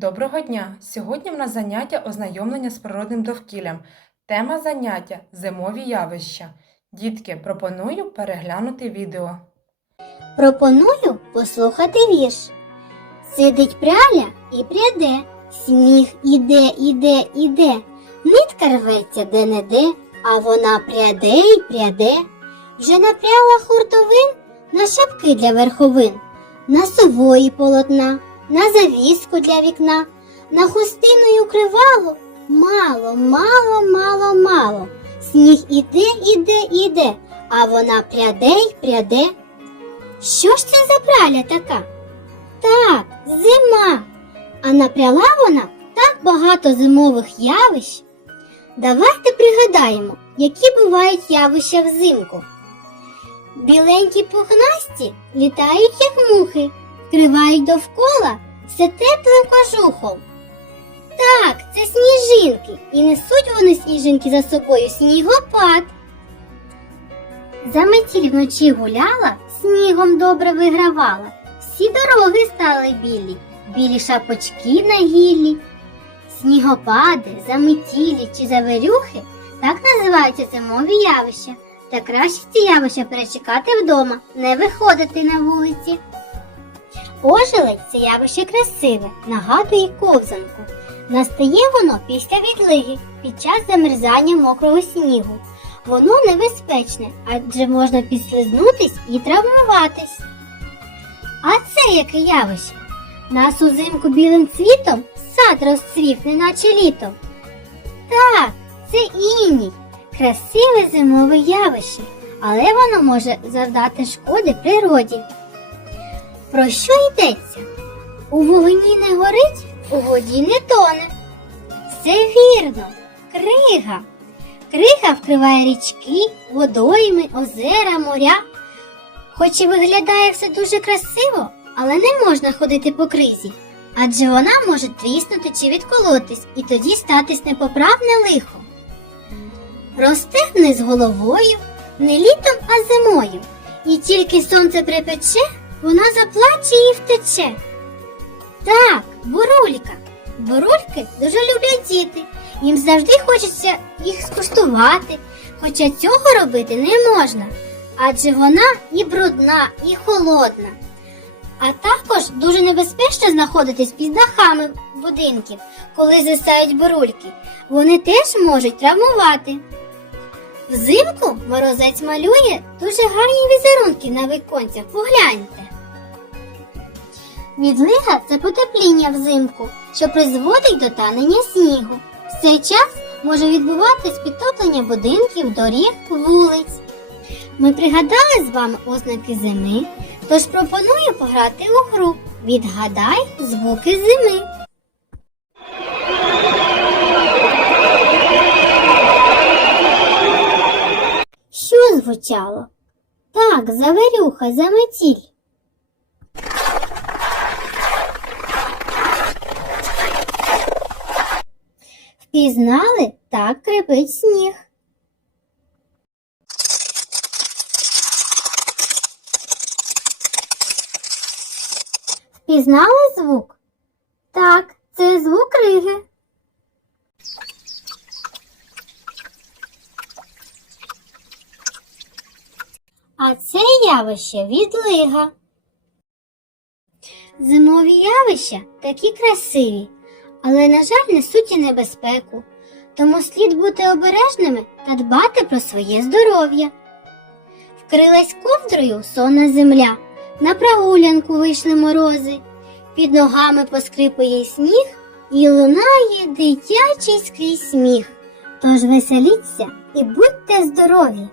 Доброго дня! Сьогодні в нас заняття ознайомлення з природним довкіллям. Тема заняття зимові явища. Дітки, пропоную переглянути відео. Пропоную послухати вірш. Сидить пряля і пряде, сніг іде, іде, іде, нитка рветься де-не-де, а вона пряде й пряде. Вже напряла хуртовин на шапки для верховин, на сової полотна, на завіску для вікна, на хустину й укривало. Мало, мало, мало, мало. Сніг іде, іде, іде, а вона пряде й пряде. Що ж це за праля така? Так, зима. А напряла вона так багато зимових явищ. Давайте пригадаємо, які бувають явища взимку. Біленькі пухнасті літають, як мухи, вкривають довкола все теплим кожухом. Так, це сніжинки, і несуть вони сніжинки за собою снігопад. Заметіль вночі гуляла, снігом добре вигравала. Всі дороги стали білі, білі шапочки на гіллі. Снігопади, заметілі чи заверюхи так називаються зимові явища. Та краще ці явища перечекати вдома, не виходити на вулиці. Ожеледь це явище красиве, нагадує ковзанку. Настає воно після відлиги, під час замерзання мокрого снігу. Воно небезпечне, адже можна підслизнутись і травмуватись. А це яке явище? Нас узимку білим цвітом сад розцвів, неначе літо. Так, це іній, красиве зимове явище, але воно може завдати шкоди природі. Про що йдеться? У вогні не горить, у воді не тоне. Все вірно, крига. Крига вкриває річки, водойми, озера, моря. Хоч і виглядає все дуже красиво, але не можна ходити по кризі, адже вона може тріснути чи відколотись і тоді статись непоправне лихо. Росте вниз головою, не літом, а зимою, і тільки сонце припече, вона заплаче і втече. Так, бурулька. Бурульки дуже люблять діти. Їм завжди хочеться їх скуштувати, хоча цього робити не можна, адже вона і брудна, і холодна. А також дуже небезпечно знаходитись під дахами будинків, коли зисають бурульки. Вони теж можуть травмувати. Взимку морозець малює дуже гарні візерунки на віконцях. Погляньте. Відлига це потепління взимку, що призводить до танення снігу. В цей час може відбуватись підтоплення будинків, доріг, вулиць. Ми пригадали з вами ознаки зими, тож пропоную пограти у гру. Відгадай звуки зими. Що звучало? Так, заверюха, заметіль. Впізнали, так крепить сніг. Впізнали звук? Так, це звук риги. А це явище відлига. Зимові явища такі красиві, але, на жаль, несуть і небезпеку. Тому слід бути обережними та дбати про своє здоров'я. Вкрилась ковдрою сонна земля, на прогулянку вийшли морози, під ногами поскрипує сніг і лунає дитячий скрізь сміх. Тож веселіться і будьте здорові!